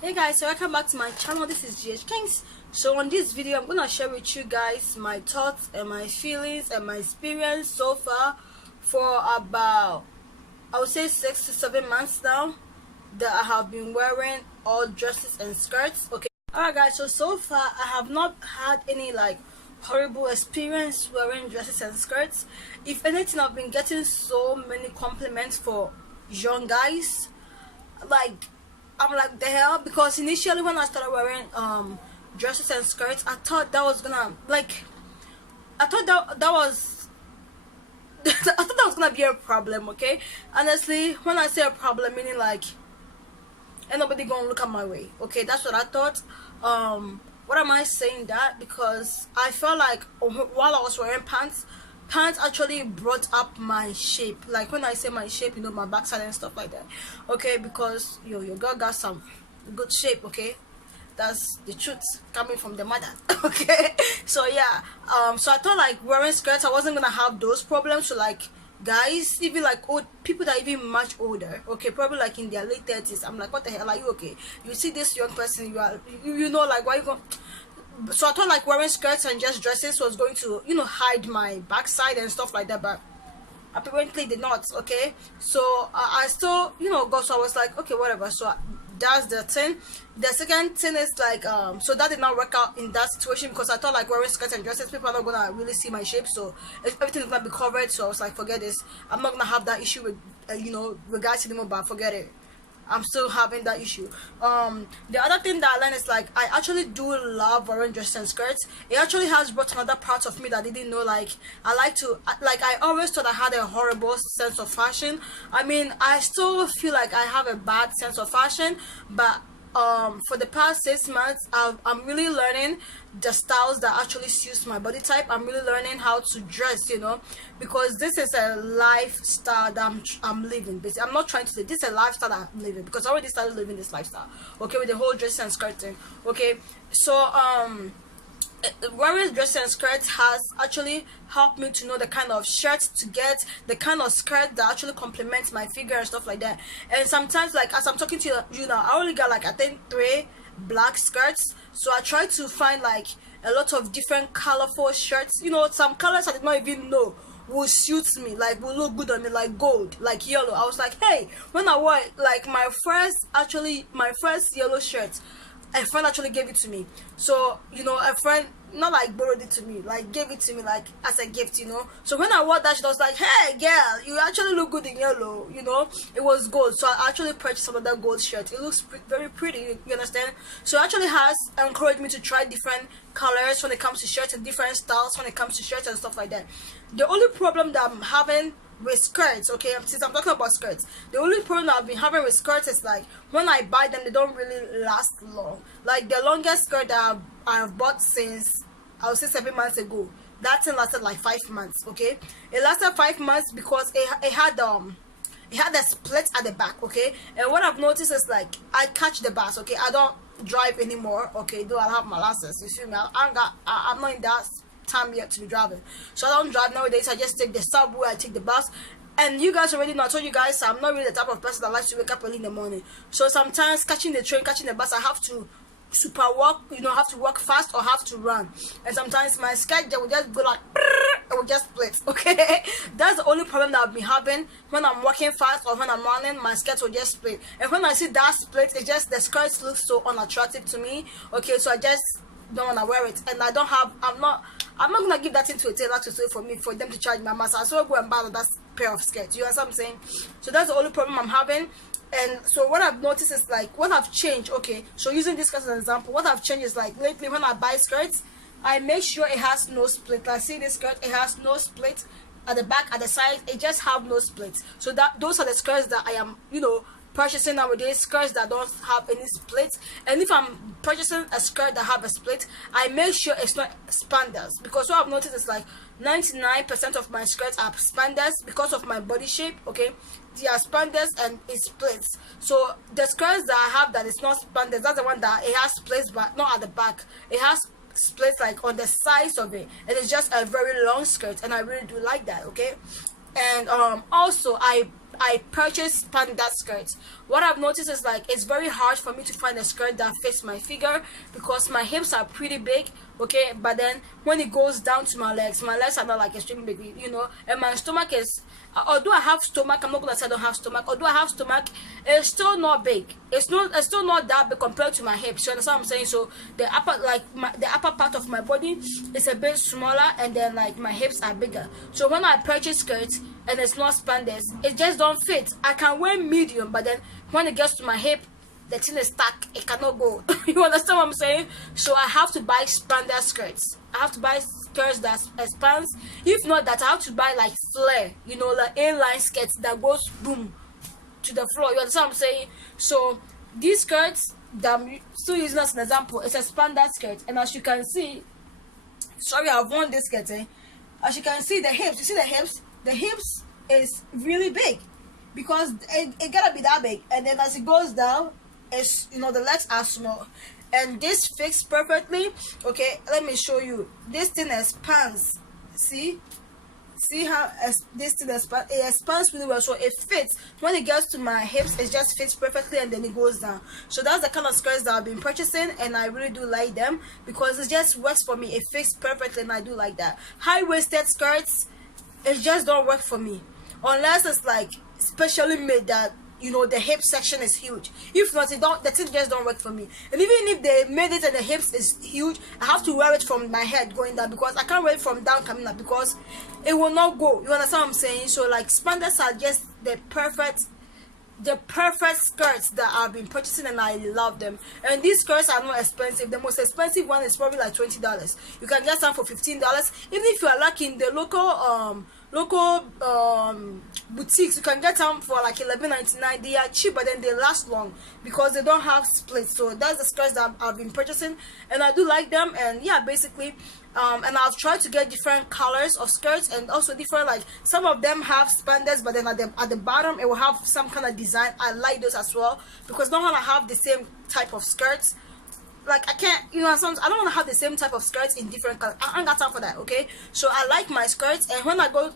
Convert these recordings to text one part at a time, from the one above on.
Hey guys, so welcome back to my channel. This is GH Kings. So on this video I'm gonna share with you guys my thoughts and my feelings and my experience so far for about, I would say, 6 to 7 months now that I have been wearing all dresses and skirts. Okay, alright guys, so far I have not had any like horrible experience wearing dresses and skirts. If anything, I've been getting so many compliments for young guys. Like, I'm like, the hell, because initially when I started wearing dresses and skirts, I thought that was gonna, like, I thought that was I thought that was gonna be a problem. Okay, honestly, when I say a problem, meaning like ain't nobody gonna look at my way. Okay, that's what I thought. What am I saying that? Because I felt like while I was wearing pants actually brought up my shape. Like, when I say my shape, you know, my backside and stuff like that. Okay, because your girl got some good shape. Okay, that's the truth coming from the mother. Okay, so yeah, so I thought like wearing skirts I wasn't gonna have those problems. So like guys, even like old people that are even much older, okay, probably like in their late 30s, I'm like, what the hell are you? Okay, you see this young person, you know, like, why you going? So I thought like wearing skirts and just dresses was going to, you know, hide my backside and stuff like that, but apparently did not. Okay, so I still, you know, go. So I was like, okay, whatever. So that's the thing. The second thing is like, so that did not work out in that situation, because I thought like wearing skirts and dresses, people are not gonna really see my shape, so everything is gonna be covered. So I was like, forget this, I'm not gonna have that issue with you know, with guys anymore. But forget it, I'm still having that issue. The other thing that I learned is like, I actually do love wearing dresses and skirts. It actually has brought another part of me that I didn't know. Like, I like to, like, I always thought I had a horrible sense of fashion. I mean, I still feel like I have a bad sense of fashion, but for the past 6 months I'm really learning the styles that actually suits my body type. I'm really learning how to dress, you know, because this is a lifestyle that I'm living. Basically, I'm not trying to say this is a lifestyle that I'm living, because I already started living this lifestyle, okay, with the whole dress and skirt thing. Okay, so wearing dresses and skirts has actually helped me to know the kind of shirts to get, the kind of skirt that actually complements my figure and stuff like that. And sometimes, like, as I'm talking to you now, I only got like, I think, 3 black skirts. So I try to find like a lot of different colorful shirts, you know, some colors I did not even know will suit me, like will look good on me, like gold, like yellow. I was like, hey, when I wore like my first yellow shirt, a friend actually gave it to me. So, you know, a friend not like borrowed it to me, like gave it to me like as a gift, you know. So when I wore that shit, I was like, hey girl, you actually look good in yellow, you know. It was gold, so I actually purchased another gold shirt. It looks very pretty, you understand. So it actually has encouraged me to try different colors when it comes to shirts, and different styles when it comes to shirts and stuff like that. The only problem that I'm having with skirts, okay, since I'm talking about skirts, the only problem that I've been having with skirts is like, when I buy them, they don't really last long. Like, the longest skirt that I've bought since, I would say, 7 months ago, that thing lasted like 5 months. Okay, it lasted 5 months because it had a split at the back. Okay, and what I've noticed is like, I catch the bus. Okay, I don't drive anymore. Okay, though I have my license, you feel me, I'm not in that time yet to be driving, so I don't drive nowadays. I just take the subway, I take the bus. And you guys already know, I told you guys, I'm not really the type of person that likes to wake up early in the morning. So sometimes catching the train, catching the bus, I have to super walk, you know, have to walk fast or have to run. And sometimes my schedule will just go like, it will just split. Okay, that's the only problem that I've been having. When I'm walking fast or when I'm running, my skirt will just split. And when I see that split, it's just, the skirt looks so unattractive to me. Okay, so I just don't want to wear it. And I don't have, I'm not gonna give that into a tailor to sew for me, for them to charge my master. So I'll go and buy that pair of skirts. You understand what I'm saying? So that's the only problem I'm having. And so what I've noticed is like, what I've changed. Okay, so using this skirt as an example, what I've changed is like, lately when I buy skirts, I make sure it has no split. Like, see this skirt, it has no split at the back, at the side, it just have no splits. So that those are the skirts that I am, you know, purchasing nowadays, skirts that don't have any splits. And if I'm purchasing a skirt that have a split, I make sure it's not spandex, because what I've noticed is like 99% of my skirts are spandex because of my body shape. Okay, they are spandex and it splits. So the skirts that I have that is not spandex, that's the one that it has splits but not at the back. It has splits like on the sides of it, and it's just a very long skirt, and I really do like that. Okay, and also I I purchased panda skirts. What I've noticed is like it's very hard for me to find a skirt that fits my figure because my hips are pretty big, okay, but then when it goes down to my legs are not like extremely big, you know, and my stomach is, although I have stomach, I'm not gonna say I don't have stomach. Although I have stomach, it's still not big. It's still not that big compared to my hips. You understand what I'm saying? So the upper part of my body is a bit smaller, and then like my hips are bigger. So when I purchase skirts and it's not spandex, it just don't fit. I can wear medium, but then when it gets to my hip, the thing is stuck. It cannot go. You understand what I'm saying? So I have to buy spandex skirts. I have to buy skirts that expands. If not that, I have to buy like flare, you know, like A-line skirts that goes boom to the floor. You understand what I'm saying? So these skirts that I'm still using as an example, it's a spandex skirt, and as you can see, sorry, I've worn this skirt. As you can see, the hips. You see the hips? The hips is really big because it gotta be that big, and then as it goes down, it's, you know, the legs are small, and this fits perfectly. Okay, let me show you. This thing expands. See how this thing expands? It expands really well, so it fits. When it gets to my hips, it just fits perfectly, and then it goes down. So that's the kind of skirts that I've been purchasing, and I really do like them because it just works for me. It fits perfectly, and I do like that. High-waisted skirts, it just don't work for me unless it's like specially made that, you know, the hip section is huge. If not, the thing just don't work for me. And even if they made it and the hips is huge, I have to wear it from my head going down because I can't wear it from down coming up because it will not go. You understand what I'm saying? So like spandex are just the perfect skirts that I've been purchasing, and I love them. And these skirts are not expensive. The most expensive one is probably like $20. You can get some for $15. Even if you are lucky in the local boutiques, you can get them for like $11.99. They are cheap, but then they last long because they don't have splits. So that's the skirts that I've been purchasing, and I do like them. And yeah, basically, and I've tried to get different colors of skirts, and also different, like some of them have spandex, but then at the bottom it will have some kind of design. I like those as well because I don't want to have the same type of skirts. Like I can't, you know, sometimes I don't want to have the same type of skirts in different colors. I ain't got time for that. Okay, so I like my skirts, and when I go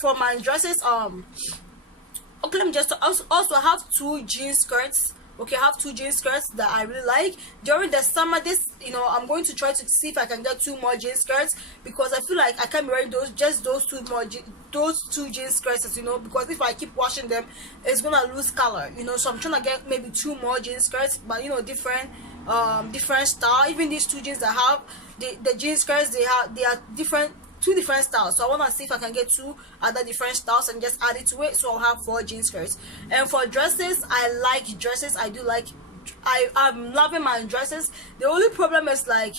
for my dresses, okay, let me just also I have two jean skirts. Okay, I have two jean skirts that I really like. During the summer, you know, I'm going to try to see if I can get two more jean skirts because I feel like I can't be wearing those two jean skirts, you know, because if I keep washing them, it's gonna lose color, you know. So I'm trying to get maybe two more jean skirts, but you know, different style. Even these two jeans I have, the jean skirts, they are different. Two different styles, so I want to see if I can get two other different styles and just add it to it, so I'll have 4 jean skirts. And for dresses, I like dresses. I'm loving my dresses. The only problem is like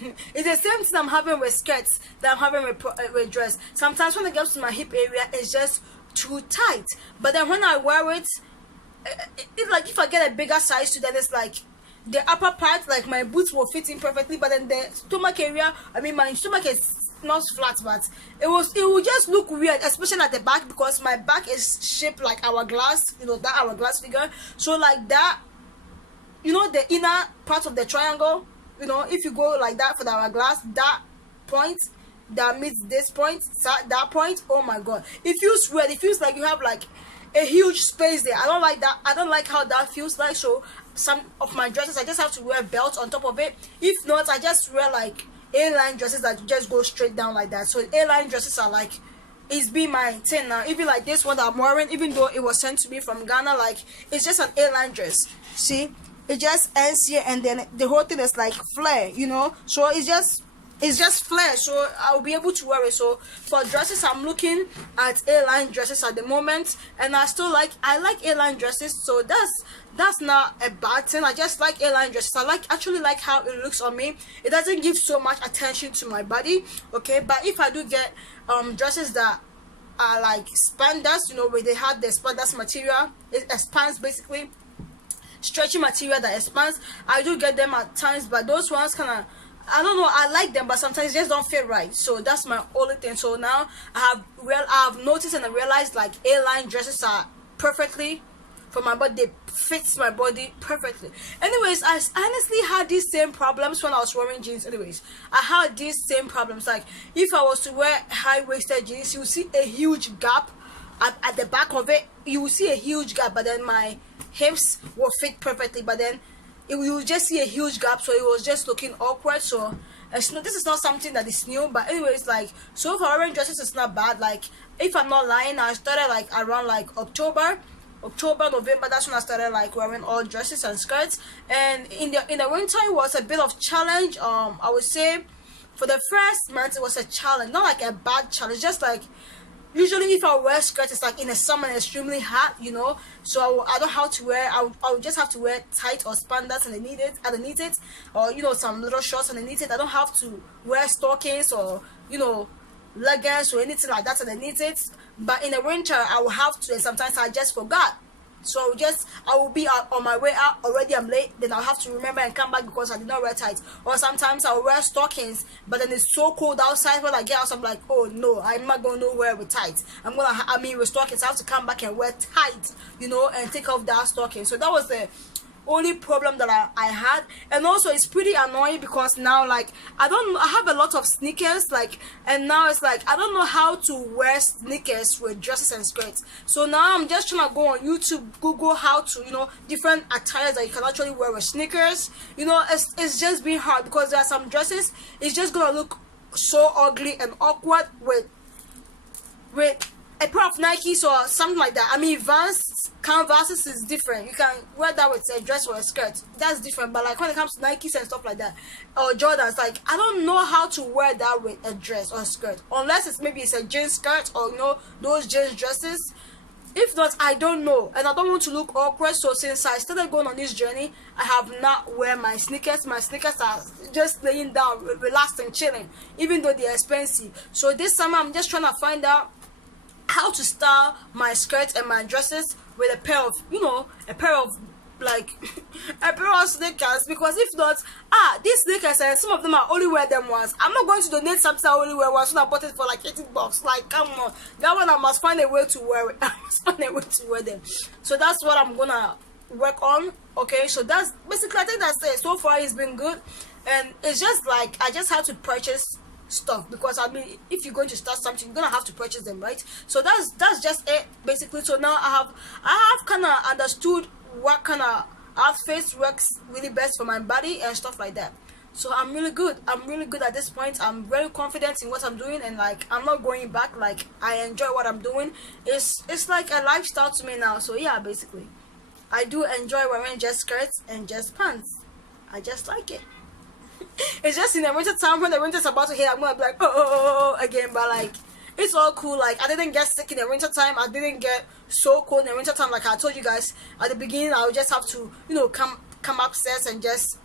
it's the same thing I'm having with skirts that I'm having with dress. Sometimes when it gets to my hip area, it's just too tight, but then when I wear it, it's like if I get a bigger size to, then it's like the upper part, like my boots will fit in perfectly, but then the stomach area, I mean my stomach is not flat, but it will just look weird, especially at the back because my back is shaped like hourglass, you know, that hourglass figure. So like that, you know, the inner part of the triangle, you know, if you go like that for the hourglass, that point that meets this point, that point, oh my god, it feels weird. It feels like you have like a huge space there. I don't like that. I don't like how that feels like. So some of my dresses, I just have to wear belts on top of it. If not, I just wear like A-line dresses that just go straight down like that. So A-line dresses are like, it's been my thing now. Even like this one that I'm wearing, even though it was sent to me from Ghana, like it's just an A-line dress. See, it just ends here, and then the whole thing is like flare, you know. So it's just flare, so I'll be able to wear it. So for dresses, I'm looking at A-line dresses at the moment, and I like A-line dresses, so that's not a bad thing. I just like A-line dresses. I actually like how it looks on me. It doesn't give so much attention to my body, okay. But if I do get dresses that are like spandex, you know, where they have the spandex material, it expands, basically stretchy material that expands, I do get them at times. But those ones kind of, I don't know, I like them, but sometimes they just don't fit right. So that's my only thing. So now I've noticed and I realized like A-line dresses are perfectly for my body. They fits my body perfectly. Anyways, I honestly had these same problems when I was wearing jeans. Anyways, I had these same problems. Like if I was to wear high-waisted jeans, you see a huge gap at the back of it, you will see a huge gap, but then my hips will fit perfectly, but then you will just see a huge gap, so it was just looking awkward. So this is not something that is new, but anyways, like, so for wearing dresses, it's not bad. Like, if I'm not lying, I started like around like October, November. That's when I started like wearing all dresses and skirts. And in the winter, it was a bit of challenge. I would say for the first month it was a challenge, not like a bad challenge, just like, usually if I wear skirts, it's like in the summer and extremely hot, you know, so I don't have to wear, I would just have to wear tight or spandex underneath it, or, you know, some little shorts underneath it. I don't have to wear stockings or, you know, leggings or anything like that underneath it. But in the winter, I will have to, and sometimes I just forgot. So I will be on my way out already, I'm late, then I'll have to remember and come back because I did not wear tights. Or sometimes I'll wear stockings, but then it's so cold outside when I get out, so I'm like, oh no, I'm not going nowhere with tights. With stockings, I have to come back and wear tights, you know, and take off that stocking. So that was the only problem that I had. And also it's pretty annoying because now, like, I have a lot of sneakers, like, and now it's like I don't know how to wear sneakers with dresses and skirts. So now I'm just trying to go on YouTube, Google how to, you know, different attires that you can actually wear with sneakers. You know, it's just been hard because there are some dresses, it's just gonna look so ugly and awkward with a pair of Nikes or something like that. I mean, Vans, Canvases is different. You can wear that with a dress or a skirt. That's different. But like when it comes to Nikes and stuff like that, or Jordans, like I don't know how to wear that with a dress or a skirt, unless it's a jeans skirt or, you know, those jeans dresses. If not, I don't know, and I don't want to look awkward. So since I started going on this journey, I have not wear my sneakers. My sneakers are just laying down, relaxing, chilling, even though they're expensive. So this summer, I'm just trying to find out how to style my skirts and my dresses with a pair of, you know, a pair of sneakers. Because if not, these sneakers, and some of them I only wear them once. I'm not going to donate something I only wear once when I bought it for like $18. Like, come on, that one I must find a way to wear it. I must find a way to wear them. So that's what I'm gonna work on. Okay, so that's basically, I think that's it. So far it's been good, and it's just like I just had to purchase stuff, because I mean, if you're going to start something, you're gonna have to purchase them, right? So that's just it basically. So now I have kind of understood what kind of outfits works really best for my body and stuff like that. So I'm really good at this point. I'm very confident in what I'm doing, and like I'm not going back. Like I enjoy what I'm doing. It's like a lifestyle to me now. So yeah, basically I do enjoy wearing just skirts and just pants. I just like it. It's just in the winter time, when the winter's about to hit, I'm gonna be like, oh again. But like, it's all cool. Like, I didn't get sick in the winter time. I didn't get so cold in the winter time. Like I told you guys at the beginning, I would just have to, you know, come upstairs and just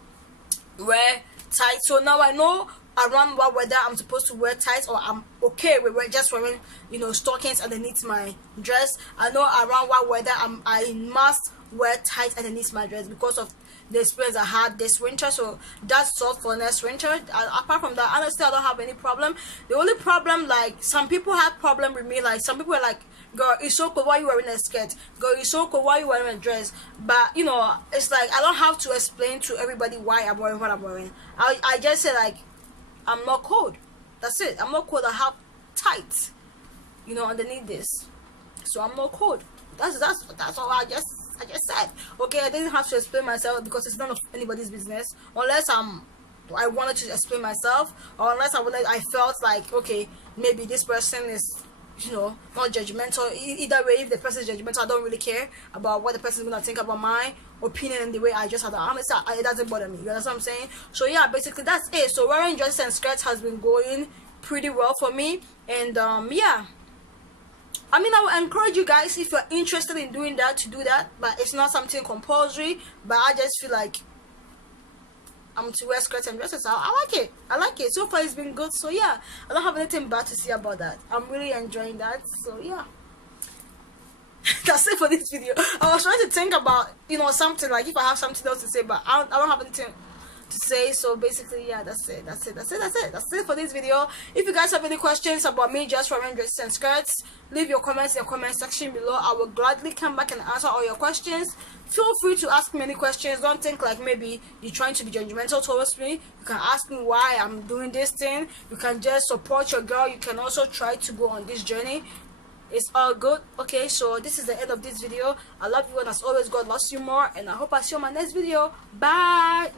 wear tights. So now I know around what weather I'm supposed to wear tights, or I'm okay with just wearing, you know, stockings underneath my dress. I know around what weather I must wear tights underneath my dress because of the experience I had this winter. So that's all for next winter. Apart from that, honestly, I don't have any problem. The only problem, like, some people had problem with me. Like, some people were like, girl, it's so cold, why you wearing a skirt? Girl, it's so cold, why you wearing a dress? But, you know, it's like I don't have to explain to everybody why I'm wearing what I'm wearing. I just say, like, I'm not cold. That's it. I'm not cold. I have tights, you know, underneath this. So I'm not cold. That's all I just said. Okay, I didn't have to explain myself because it's none of anybody's business, unless I wanted to explain myself, or unless I felt like, okay, maybe this person is, you know, not judgmental. Either way, if the person is judgmental, I don't really care about what the person is gonna think about my opinion and the way I just had. Honestly, it doesn't bother me. You understand what I'm saying? So yeah, basically that's it. So wearing dresses and skirts has been going pretty well for me, and yeah. I mean, I would encourage you guys, if you're interested in doing that, to do that, but it's not something compulsory. But I just feel like I'm to wear skirts and dresses. I like it. So far it's been good. So yeah, I don't have anything bad to say about that. I'm really enjoying that. So yeah. That's it for this video. I was trying to think about, you know, something like if I have something else to say, but I don't have anything to say. So basically, yeah, that's it for this video. If you guys have any questions about me just wearing dresses and skirts, leave your comments in the comment section below. I will gladly come back and answer all your questions. Feel free to ask me any questions. Don't think like maybe you're trying to be judgmental towards me. You can ask me why I'm doing this thing. You can just support your girl. You can also try to go on this journey. It's all good. Okay, so this is the end of this video. I love you, and as always, God loves you more, and I hope I see you in my next video. Bye.